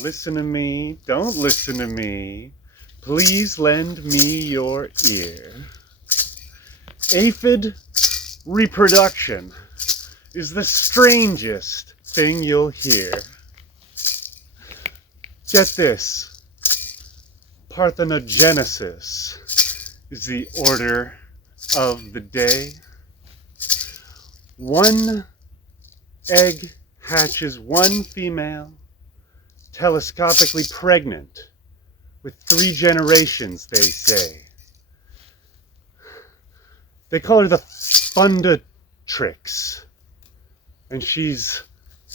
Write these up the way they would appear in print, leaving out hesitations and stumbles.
Listen to me, don't listen to me. Please lend me your ear. Aphid reproduction is the strangest thing you'll hear. Get this. Parthenogenesis is the order of the day. One egg hatches one female, telescopically pregnant, with 3 generations, they say. They call her the fundatrix, and she's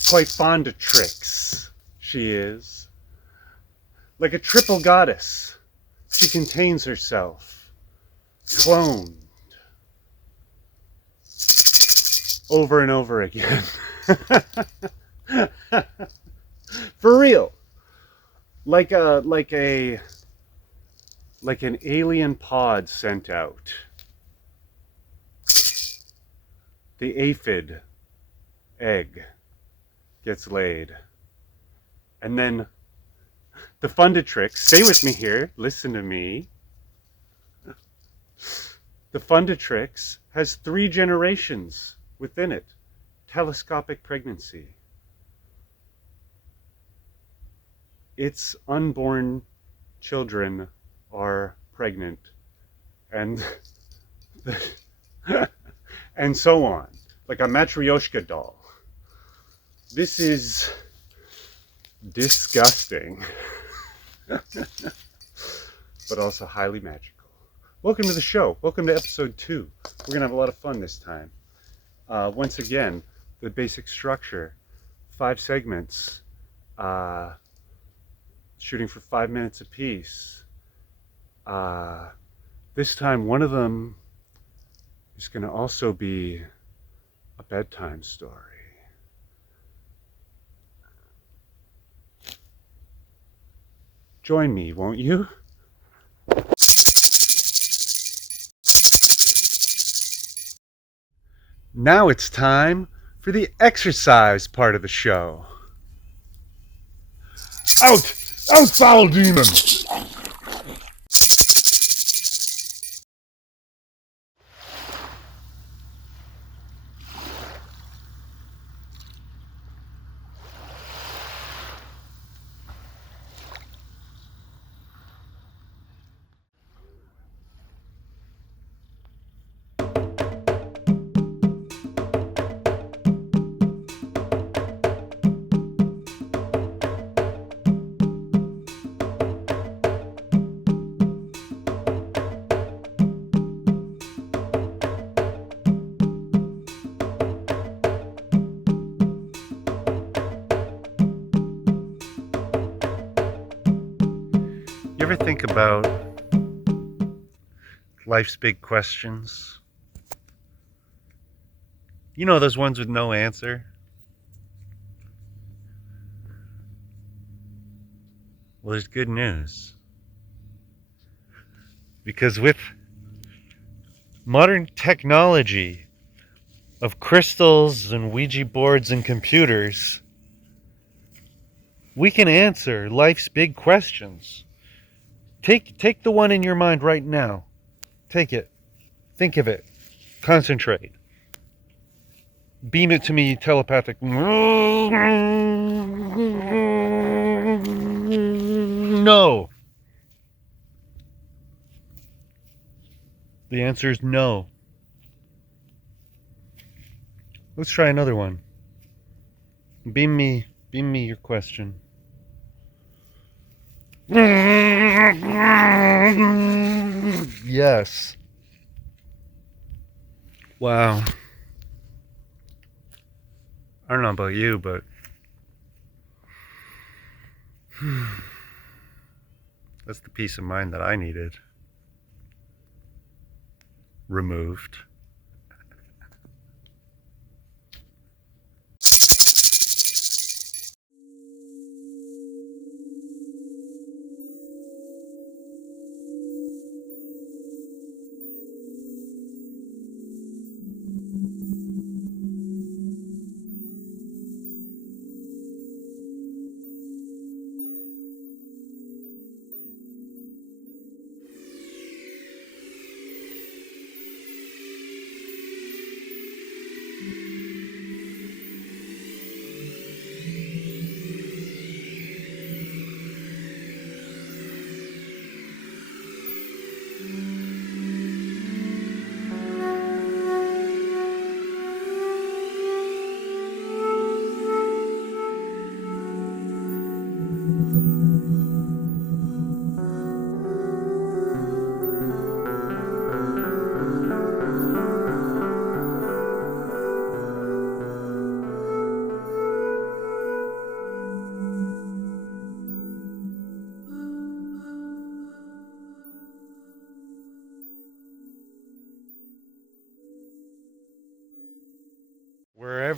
quite fond of tricks, she is. Like a triple goddess, she contains herself, cloned, over and over again. For real. Like an alien pod sent out. The aphid egg gets laid. And then the fundatrix, stay with me here, listen to me. The fundatrix has 3 generations within it. Telescopic pregnancy. Its unborn children are pregnant, and and so on, like a Matryoshka doll. This is disgusting, but also highly magical. Welcome to the show. Welcome to episode 2. We're gonna have a lot of fun this time. Once again, the basic structure: 5 segments. Shooting for 5 minutes apiece. This time, one of them is going to also be a bedtime story. Join me, won't you? Now it's time for the exercise part of the show. Out! Out, foul demon! You ever think about life's big questions? You know those ones with no answer? Well, there's good news. Because with modern technology of crystals and Ouija boards and computers, we can answer life's big questions. Take the one in your mind right now. Take it. Think of it. Concentrate. Beam it to me telepathic. No. The answer is no. Let's try another one. Beam me your question. Yes. Wow. I don't know about you, but that's the peace of mind that I needed. Removed.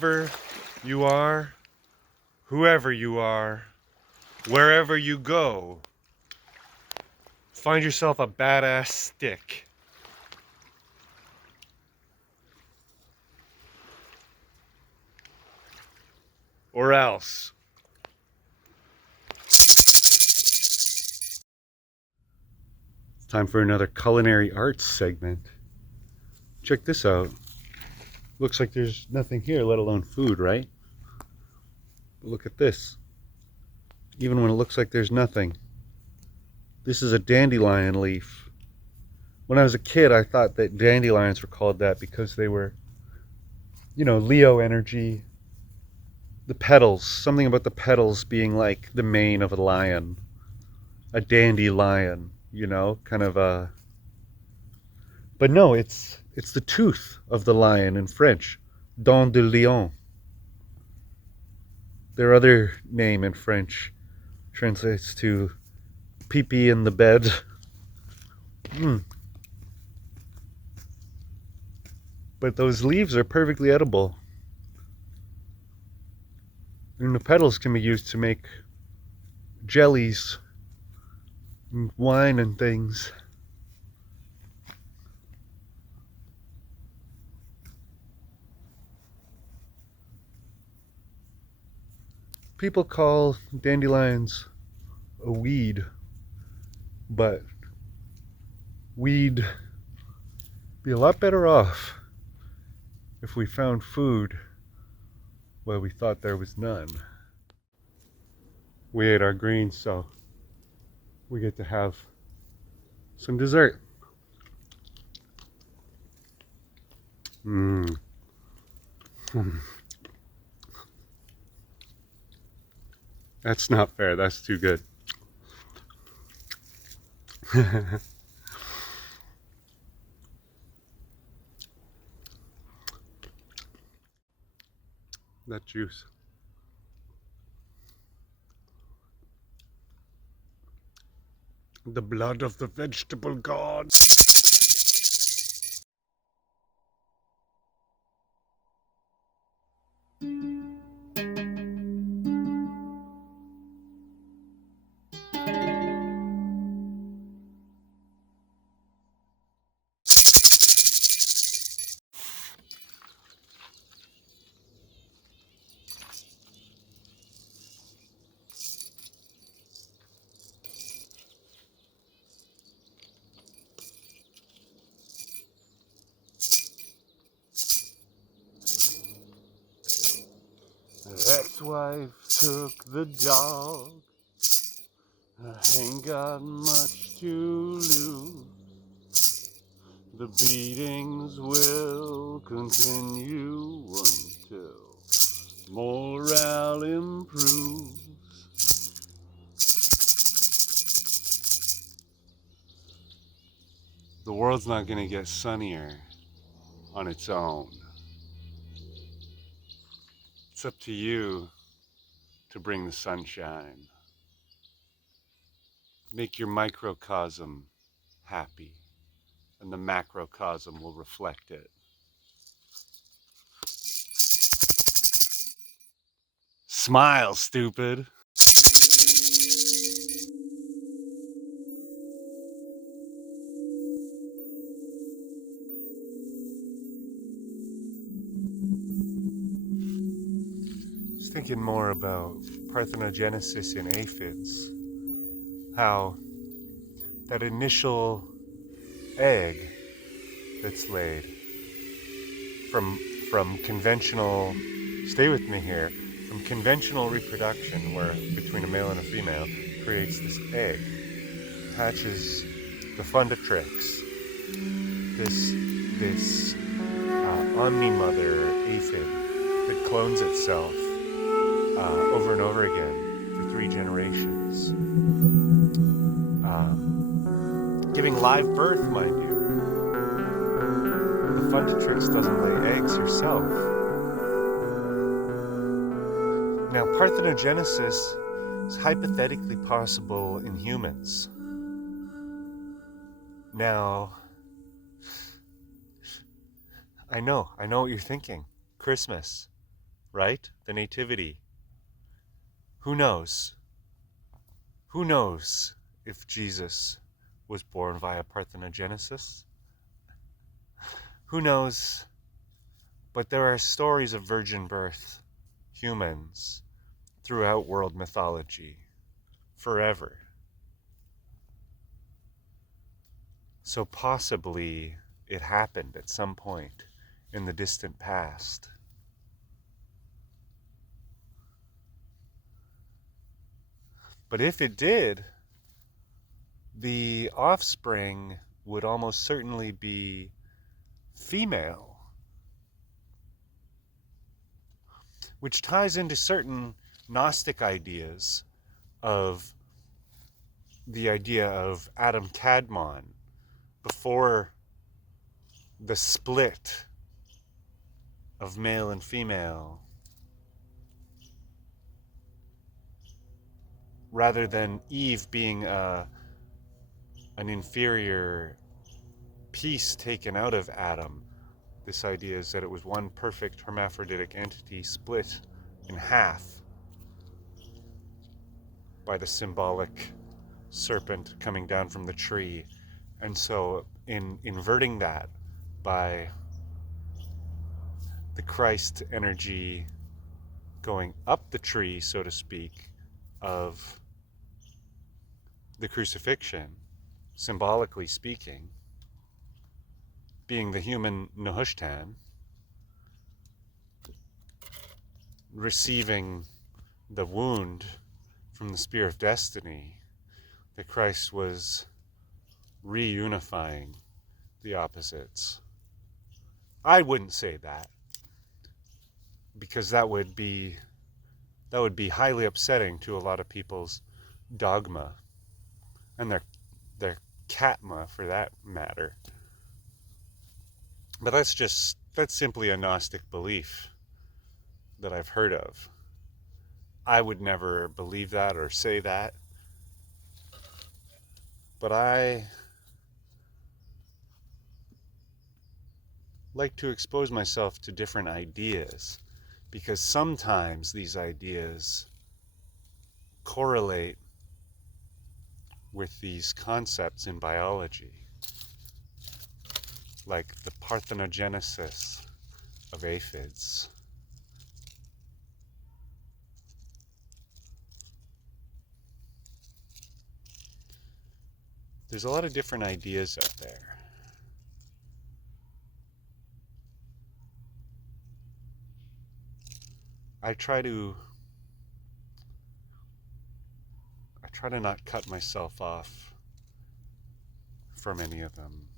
wherever you are, whoever you are, wherever you go, find yourself a badass stick. Or else. It's time for another culinary arts segment. Check this out. Looks like there's nothing here, let alone food, right? But look at this. Even when it looks like there's nothing. This is a dandelion leaf. When I was a kid, I thought that dandelions were called that because they were, Leo energy. The petals, something about the petals being like the mane of a lion. A dandelion, kind of a... But no, it's the tooth of the lion in French. Dent de lion. Their other name in French translates to pee-pee in the bed. But those leaves are perfectly edible. And the petals can be used to make jellies and wine and things. People call dandelions a weed, but we'd be a lot better off if we found food where we thought there was none. We ate our greens, so we get to have some dessert. That's not fair, that's too good. That juice. The blood of the vegetable god. The ex-wife took the dog. I ain't got much to lose. The beatings will continue until morale improves. The world's not gonna get sunnier on its own. It's up to you to bring the sunshine. Make your microcosm happy, and the macrocosm will reflect it. Smile, stupid. Thinking more about parthenogenesis in aphids, how that initial egg that's laid from conventional, stay with me here, from conventional reproduction where between a male and a female creates this egg, hatches the fundatrix, this omni-mother aphid that clones itself over and over again for 3 generations. Giving live birth, mind you. The fundatrix doesn't lay eggs herself. Now, parthenogenesis is hypothetically possible in humans. Now, I know what you're thinking. Christmas. right? The nativity. Who knows? Who knows if Jesus was born via parthenogenesis? Who knows? But there are stories of virgin birth, humans, throughout world mythology, forever. So possibly it happened at some point in the distant past. But if it did, the offspring would almost certainly be female, which ties into certain Gnostic ideas of the idea of Adam Kadmon before the split of male and female, rather than Eve being an inferior piece taken out of Adam. This idea is that it was one perfect hermaphroditic entity split in half by the symbolic serpent coming down from the tree. And so in inverting that by the Christ energy going up the tree, so to speak, of the crucifixion, symbolically speaking, being the human Nehushtan, receiving the wound from the spear of destiny, that Christ was reunifying the opposites. I wouldn't say that, because that would be highly upsetting to a lot of people's dogma and their katma, for that matter. But that's simply a Gnostic belief that I've heard of. I would never believe that or say that, but I like to expose myself to different ideas, because sometimes these ideas correlate with these concepts in biology, like the parthenogenesis of aphids. There's a lot of different ideas out there. I try to not cut myself off from any of them,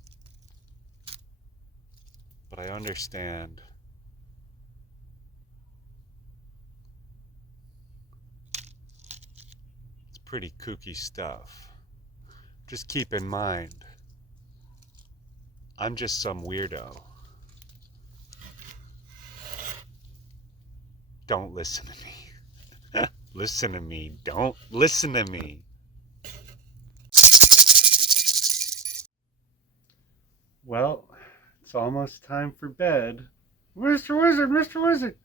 but I understand it's pretty kooky stuff. Just keep in mind, I'm just some weirdo. Don't listen to me. Listen to me. Don't listen to me. Well, it's almost time for bed. Mr. Wizard, Mr. Wizard!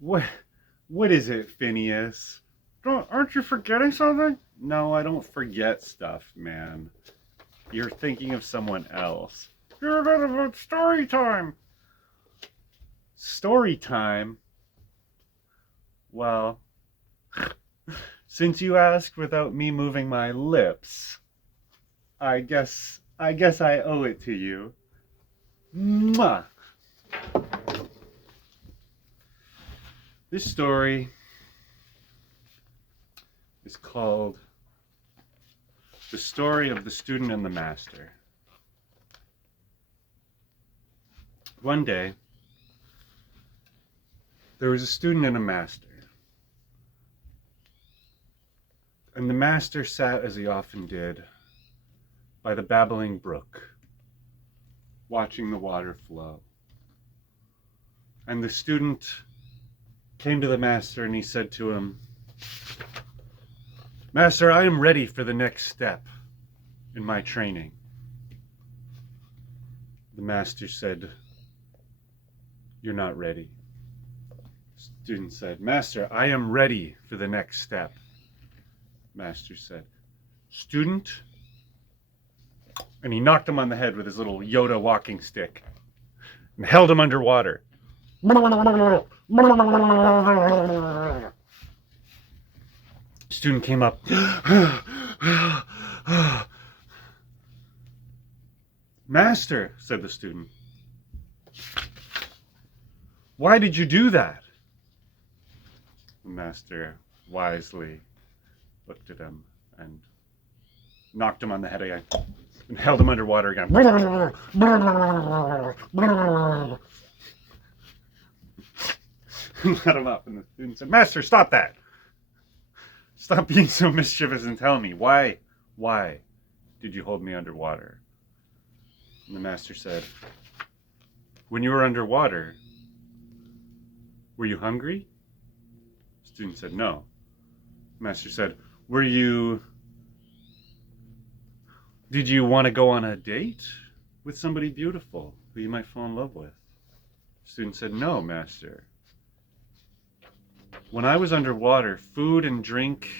What is it, Phineas? Aren't you forgetting something? No, I don't forget stuff, man. You're thinking of someone else. You're about story time! Story time? Well, since you asked without me moving my lips, I guess I owe it to you. Mwah! This story is called The Story of the Student and the Master. One day, there was a student and a master. And the master sat, as he often did, by the babbling brook, watching the water flow. And the student came to the master and he said to him, "Master, I am ready for the next step in my training." The master said, "You're not ready." Student said, Master, I am ready for the next step. Master said, Student, and he knocked him on the head with his little Yoda walking stick and held him underwater. Student came up. Master, said the student, why did you do that? The master wisely looked at him and knocked him on the head again and held him underwater again. Let him up, and the student said, Master, stop that. Stop being so mischievous and tell me, why did you hold me underwater? And the master said, when you were underwater, were you hungry? The student said, no. The master said, did you want to go on a date with somebody beautiful who you might fall in love with? The student said, no, master. When I was underwater, food and drink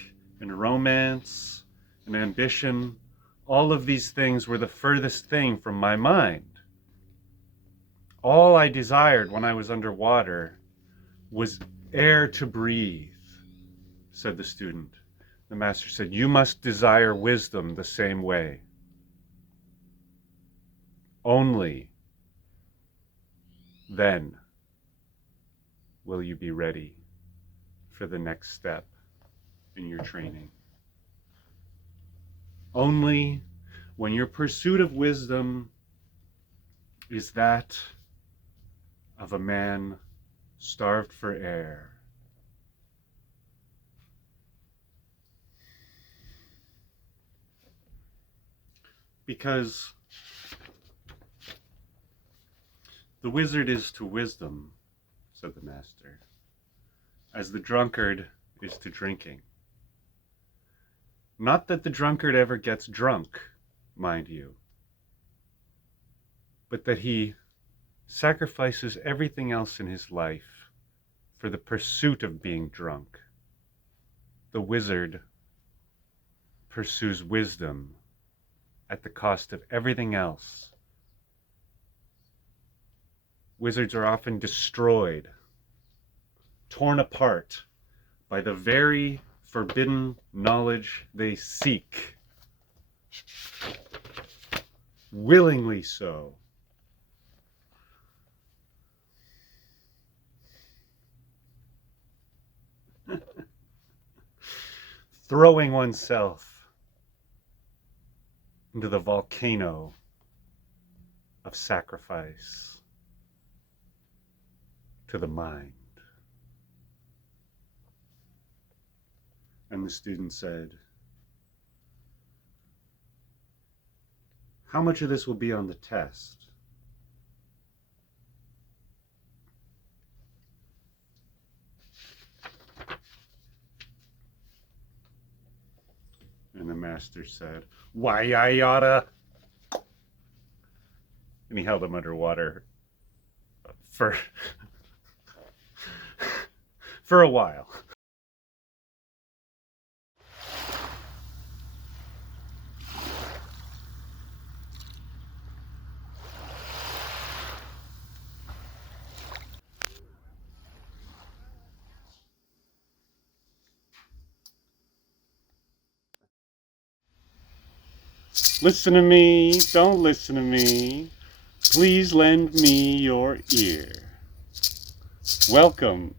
and romance and ambition, all of these things were the furthest thing from my mind. All I desired when I was underwater was air to breathe, said the student. The master said, you must desire wisdom the same way. Only then will you be ready for the next step in your training. Only when your pursuit of wisdom is that of a man starved for air. Because the wizard is to wisdom, said the master, as the drunkard is to drinking. Not that the drunkard ever gets drunk, mind you, but that he sacrifices everything else in his life for the pursuit of being drunk. The wizard pursues wisdom at the cost of everything else. Wizards are often destroyed, torn apart by the very forbidden knowledge they seek. Willingly so. Throwing oneself into the volcano of sacrifice to the mind. And the student said, how much of this will be on the test? And the master said, why, I oughta. And he held him underwater for a while. Listen to me, don't listen to me. Please lend me your ear. Welcome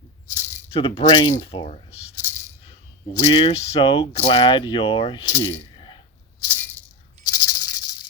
to the brain forest. We're so glad you're here.